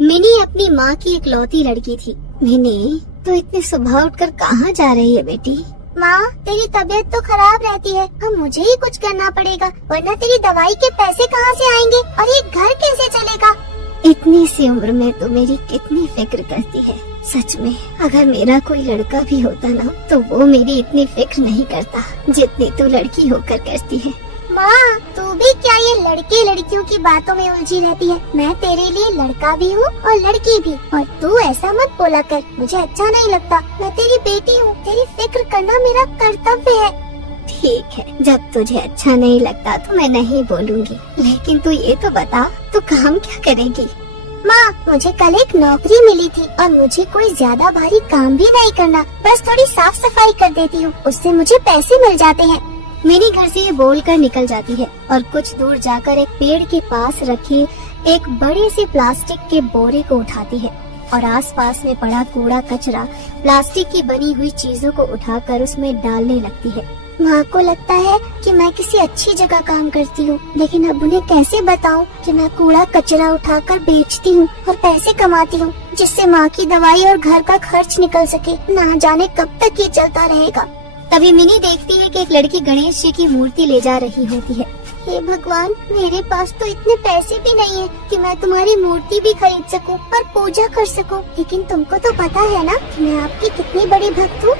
Mini अपनी माँ की इकलौती लड़की थी। मिनी, तो इतनी सुबह उठकर कहाँ जा रही है बेटी? माँ, तेरी तबीयत तो खराब रहती है, अब मुझे ही कुछ करना पड़ेगा, वरना तेरी दवाई के पैसे कहाँ से आएंगे और ये घर कैसे चलेगा? इतनी सी उम्र में तो मेरी कितनी फिक्र करती है। सच में अगर मेरा कोई लड़का भी होता ना, तो वो मेरी इतनी फिक्र नहीं करता जितनी तू लड़की होकर करती है। माँ, तू भी क्या ये लड़के लड़कियों की बातों में उलझी रहती है? मैं तेरे लिए लड़का भी हूँ और लड़की भी, और तू ऐसा मत बोला कर, मुझे अच्छा नहीं लगता। मैं तेरी बेटी हूँ, तेरी फिक्र करना मेरा कर्तव्य है। ठीक है, जब तुझे अच्छा नहीं लगता तो मैं नहीं बोलूँगी, लेकिन तू ये तो बता, तू काम क्या करेगी? माँ, मुझे कल एक नौकरी मिली थी और मुझे कोई ज्यादा भारी काम भी नहीं करना, बस थोड़ी साफ सफाई कर देती हूँ, उससे मुझे पैसे मिल जाते हैं। मिनी घर से ये बोलकर निकल जाती है और कुछ दूर जाकर एक पेड़ के पास रखी एक बड़े से प्लास्टिक के बोरे को उठाती है और आसपास में पड़ा कूड़ा कचरा, प्लास्टिक की बनी हुई चीजों को उठाकर उसमें डालने लगती है। माँ को लगता है कि मैं किसी अच्छी जगह काम करती हूँ, लेकिन अब उन्हें कैसे बताऊँ कि मैं कूड़ा कचरा उठाकर बेचती हूँ और पैसे कमाती हूँ, जिससे माँ की दवाई और घर का खर्च निकल सके। ना जाने कब तक ये चलता रहेगा। तभी मिनी देखती है कि एक लड़की गणेश जी की मूर्ति ले जा रही होती है। हे भगवान, मेरे पास तो इतने पैसे भी नहीं है कि मैं तुम्हारी मूर्ति भी खरीद सकूं और पूजा कर सकूं, लेकिन तुमको तो पता है ना कि मैं आपकी कितनी बड़ी भक्त हूँ।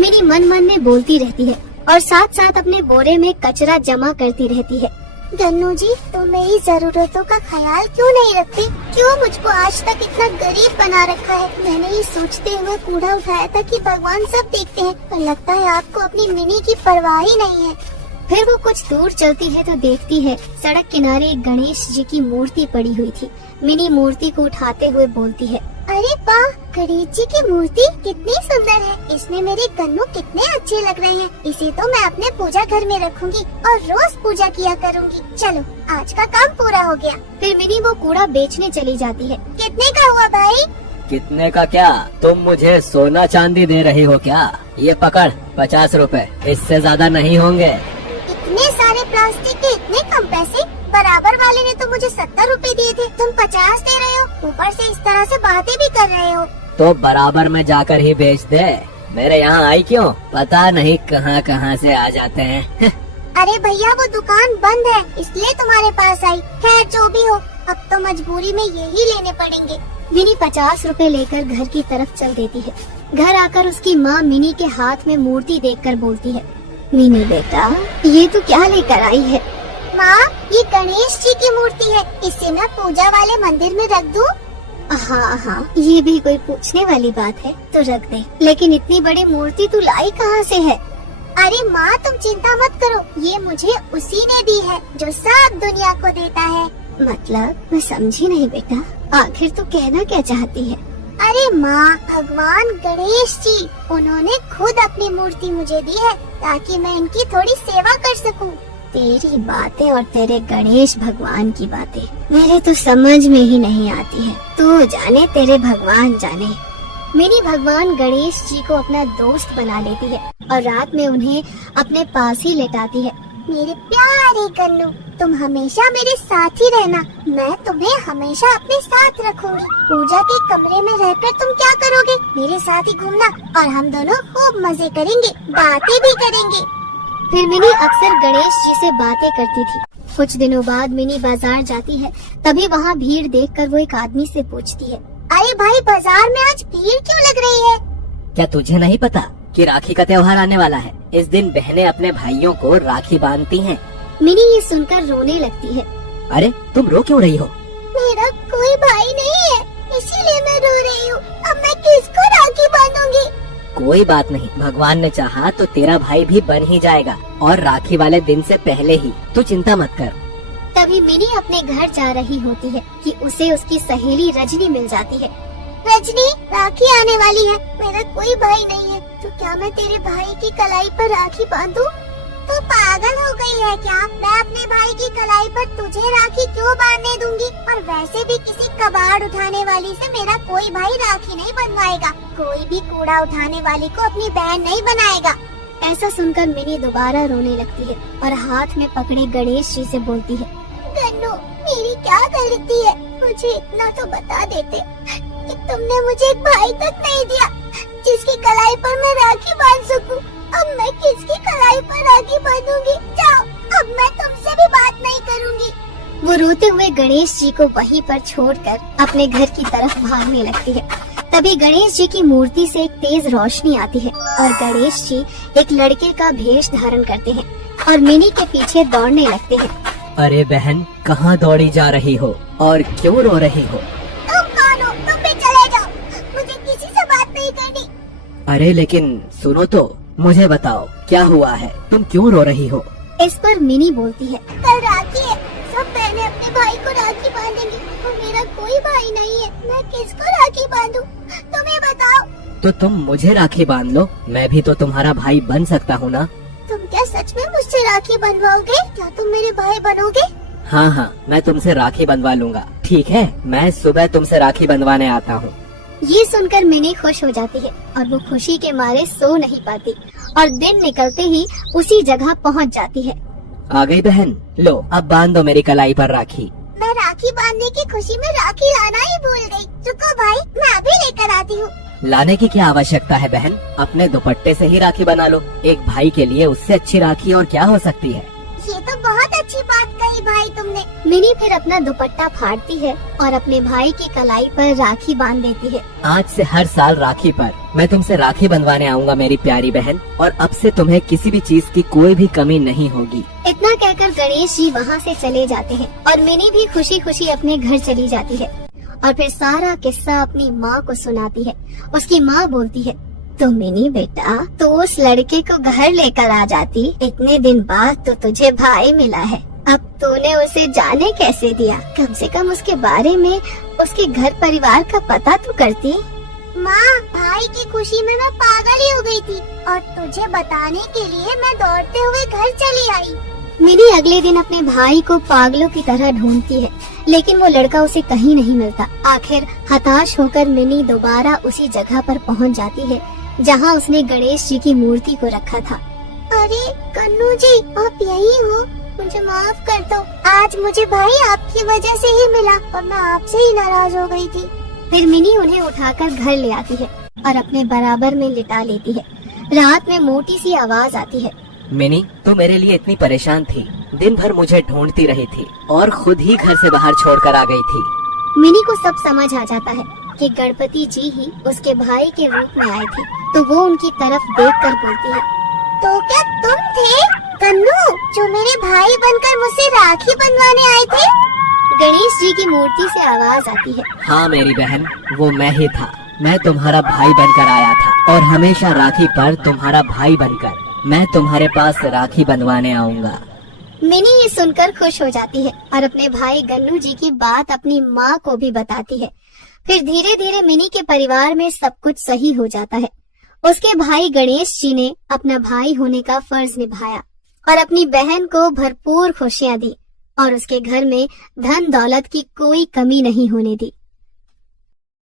मिनी मन मन में बोलती रहती है और साथ साथ अपने बोरे में कचरा जमा करती रहती है। गन्नू जी, तुम मेरी जरूरतों का ख्याल क्यों नहीं रखते? क्यों मुझको आज तक इतना गरीब बना रखा है? मैंने ये सोचते हुए कूड़ा उठाया था कि भगवान सब देखते हैं, पर लगता है आपको अपनी मिनी की परवाह ही नहीं है। फिर वो कुछ दूर चलती है तो देखती है सड़क किनारे एक गणेश जी की मूर्ति पड़ी हुई थी। मिनी मूर्ति को उठाते हुए बोलती है, अरे वाह, गणेश जी की मूर्ति कितनी सुंदर है, इसमें मेरे गन्नू कितने अच्छे लग रहे हैं। इसे तो मैं अपने पूजा घर में रखूंगी और रोज पूजा किया करूंगी। चलो, आज का काम पूरा हो गया। फिर मिनी वो कूड़ा बेचने चली जाती है। कितने का हुआ भाई? कितने का क्या? तुम मुझे सोना चांदी दे रही हो क्या? ये पकड़, 50 रुपए, इससे ज्यादा नहीं होंगे। इतने सारे प्लास्टिक के इतने कम पैसे? बराबर वाले ने तो मुझे 70 रुपए दिए थे, तुम 50 दे रहे हो, ऊपर से इस तरह से बातें भी कर रहे हो। तो बराबर में जाकर ही बेच दे। मेरे यहाँ आई क्यों? पता नहीं कहाँ कहाँ से आ जाते हैं। अरे भैया, वो दुकान बंद है, इसलिए तुम्हारे पास आई। खैर जो भी हो, अब तो मजबूरी में यही लेने पड़ेंगे। मिनी 50 रुपए लेकर घर की तरफ चल देती है। घर आकर उसकी माँ मिनी के हाथ में मूर्ति देखकर बोलती है, मिनी बेटा, ये तू क्या लेकर आई है? माँ, ये गणेश जी की मूर्ति है, इसे मैं पूजा वाले मंदिर में रख दूँ? हाँ हाँ, ये भी कोई पूछने वाली बात है, तो रख दे, लेकिन इतनी बड़ी मूर्ति तू लाई कहाँ से है? अरे माँ, तुम चिंता मत करो, ये मुझे उसी ने दी है जो सब दुनिया को देता है। मतलब मैं समझी नहीं बेटा, आखिर तू कहना क्या चाहती है? अरे माँ, भगवान गणेश जी, उन्होंने खुद अपनी मूर्ति मुझे दी है ताकि मैं इनकी थोड़ी सेवा कर सकूं। तेरी बातें और तेरे गणेश भगवान की बातें मेरे तो समझ में ही नहीं आती है। तू जाने, तेरे भगवान जाने। मिनी भगवान गणेश जी को अपना दोस्त बना लेती है और रात में उन्हें अपने पास ही लेटाती है। मेरे प्यारे गन्नू, तुम हमेशा मेरे साथ ही रहना, मैं तुम्हें हमेशा अपने साथ रखूंगी। पूजा के कमरे में रहकर तुम क्या करोगे? मेरे साथ ही घूमना और हम दोनों खूब मजे करेंगे, बातें भी करेंगे। फिर मिनी अक्सर गणेश जी से बातें करती थी। कुछ दिनों बाद मिनी बाजार जाती है, तभी वहाँ भीड़ देखकर वो एक आदमी से पूछती है, अरे भाई, बाजार में आज भीड़ क्यों लग रही है? क्या तुझे नहीं पता कि राखी का त्योहार आने वाला है? इस दिन बहनें अपने भाइयों को राखी बांधती हैं। मिनी ये सुनकर रोने लगती है। अरे तुम रो क्यों रही हो? मेरा कोई भाई नहीं है, इसीलिए मैं रो रही हूँ। अब मैं किसको राखी बांधूंगी? कोई बात नहीं, भगवान ने चाहा तो तेरा भाई भी बन ही जाएगा, और राखी वाले दिन से पहले ही। तू चिंता मत कर। तभी मिनी अपने घर जा रही होती है कि उसे उसकी सहेली रजनी मिल जाती है। रजनी, राखी आने वाली है, मेरा कोई भाई नहीं है, तो क्या मैं तेरे भाई की कलाई पर राखी बांधूं? तू पागल हो गई है क्या? मैं अपने भाई की कलाई पर तुझे राखी क्यों बांधने दूंगी? और वैसे भी किसी कबाड़ उठाने वाली से मेरा कोई भाई राखी नहीं बनवाएगा। कोई भी कूड़ा उठाने वाली को अपनी बहन नहीं बनाएगा। ऐसा सुनकर मिनी दोबारा रोने लगती है और हाथ में पकड़े गणेश जी से बोलती है, गन्नू, मेरी क्या गलती है? मुझे इतना तो बता देते कि तुमने मुझे एक भाई तक नहीं दिया जिसकी कलाई पर मैं राखी बांध सकूं। अब मैं किसकी कलाई पर राखी बांधूंगी? जाओ, अब मैं तुमसे भी बात नहीं करूंगी। वो रोते हुए गणेश जी को वहीं पर छोड़कर अपने घर की तरफ भागने लगती है। तभी गणेश जी की मूर्ति से एक तेज रोशनी आती है और गणेश जी एक लड़के का भेष धारण करते हैं और मिनी के पीछे दौड़ने लगते हैं। अरे बहन, कहाँ दौड़ी जा रही हो और क्यों रो रही हो? तुम कौन हो? तुम भी चले जाओ, मुझे किसी से बात नहीं करनी। अरे लेकिन सुनो तो, मुझे बताओ क्या हुआ है, तुम क्यों रो रही हो? इस पर मिनी बोलती है, कल राखी है, सब बहनें अपने भाई को राखी बांधेंगी और मेरा कोई भाई नहीं है, मैं किसको राखी बांधूं? तुम्हें बताओ। तो तुम मुझे राखी बांध लो, मैं भी तो तुम्हारा भाई बन सकता हूँ ना। तुम क्या सच में मुझसे राखी बंधवाओगे? क्या तुम मेरे भाई बनोगे? हाँ हाँ, मैं तुमसे राखी बंधवा लूंगा। ठीक है, मैं सुबह तुमसे राखी बंधवाने आता हूँ। ये सुनकर मिनी खुश हो जाती है और वो खुशी के मारे सो नहीं पाती और दिन निकलते ही उसी जगह पहुंच जाती है। आ गई बहन, लो अब बांध दो मेरी कलाई पर राखी। मैं राखी बांधने की खुशी में राखी लाना ही भूल गई। रुको भाई, मैं अभी लेकर आती हूँ। लाने की क्या आवश्यकता है बहन, अपने दुपट्टे से ही राखी बना लो। एक भाई के लिए उससे अच्छी राखी और क्या हो सकती है। ये तो बहुत अच्छी बात कही भाई तुमने। मिनी फिर अपना दुपट्टा फाड़ती है और अपने भाई की कलाई पर राखी बांध देती है। आज से हर साल राखी पर मैं तुमसे राखी बंधवाने आऊंगा मेरी प्यारी बहन, और अब से तुम्हें किसी भी चीज की कोई भी कमी नहीं होगी। इतना कहकर गणेश जी वहाँ से चले जाते हैं और मिनी भी खुशी खुशी अपने घर चली जाती है और फिर सारा किस्सा अपनी माँ को सुनाती है। उसकी माँ बोलती है, तो मिनी बेटा, तो उस लड़के को घर लेकर आ जाती, इतने दिन बाद तो तुझे भाई मिला है, अब तूने उसे जाने कैसे दिया? कम से कम उसके बारे में, उसके घर परिवार का पता तो करती। माँ, भाई की खुशी में मैं पागल ही हो गई थी और तुझे बताने के लिए मैं दौड़ते हुए घर चली आई। मिनी अगले दिन अपने भाई को पागलों की तरह ढूंढती है, लेकिन वो लड़का उसे कहीं नहीं मिलता। आखिर हताश होकर मिनी दोबारा उसी जगह पर पहुंच जाती है जहां उसने गणेश जी की मूर्ति को रखा था। अरे कन्नू जी, आप यही हो? मुझे माफ कर दो, आज मुझे भाई आपकी वजह से ही मिला और मैं आपसे ही नाराज हो गई थी। फिर मिनी उन्हें उठाकर घर ले आती है और अपने बराबर में लिटा लेती है। रात में मोटी सी आवाज आती है, मिनी, तू मेरे लिए इतनी परेशान थी, दिन भर मुझे ढूंढती रही थी और खुद ही घर से बाहर छोड़कर आ गई थी। मिनी को सब समझ आ जाता है कि गणपति जी ही उसके भाई के रूप में आए थे, तो वो उनकी तरफ देखकर बोलती है, तो क्या तुम थे कन्नू जो मेरे भाई बनकर मुझसे राखी बंधवाने आए थे? गणेश जी की मूर्ति से आवाज आती है, हाँ मेरी बहन, वो मैं ही था। मैं तुम्हारा भाई बनकर आया था और हमेशा राखी पर तुम्हारा भाई बनकर मैं तुम्हारे पास राखी बंधवाने आऊंगा। मिनी ये सुनकर खुश हो जाती है और अपने भाई गन्नू जी की बात अपनी माँ को भी बताती है। फिर धीरे धीरे मिनी के परिवार में सब कुछ सही हो जाता है। उसके भाई गणेश जी ने अपना भाई होने का फर्ज निभाया और अपनी बहन को भरपूर खुशियाँ दी और उसके घर में धन दौलत की कोई कमी नहीं होने दी।